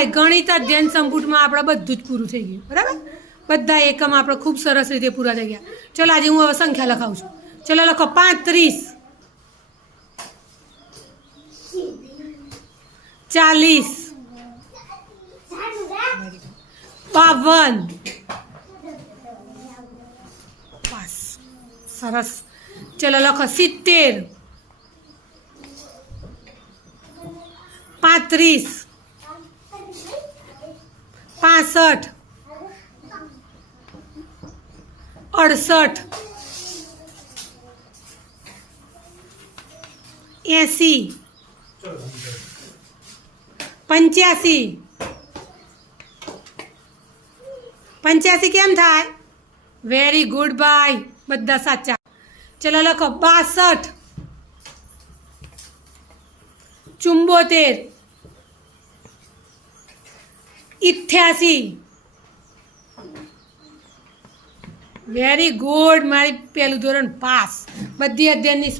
ભાઈ ગણિત અધ્યયન સંપુટમાં આપણે બધું જ પૂરું થઈ ગયું બરાબર બધા એકમ આપણે ખૂબ સરસ રીતે પૂરા થઈ ગયા ચલો આજે હું હવે સંખ્યા લખાવું છું ચલો લખો 35 40 52 પાસ સરસ ચલો લખો 70 35 65 68 80 85 85 કેમ થાય વેરી ગુડ ભાઈ બધા સાચા ચલો લખો 62 74 88 વેરી ગુડ મારી પહેલું ધોરણ પાસ બધી અધ્યયનની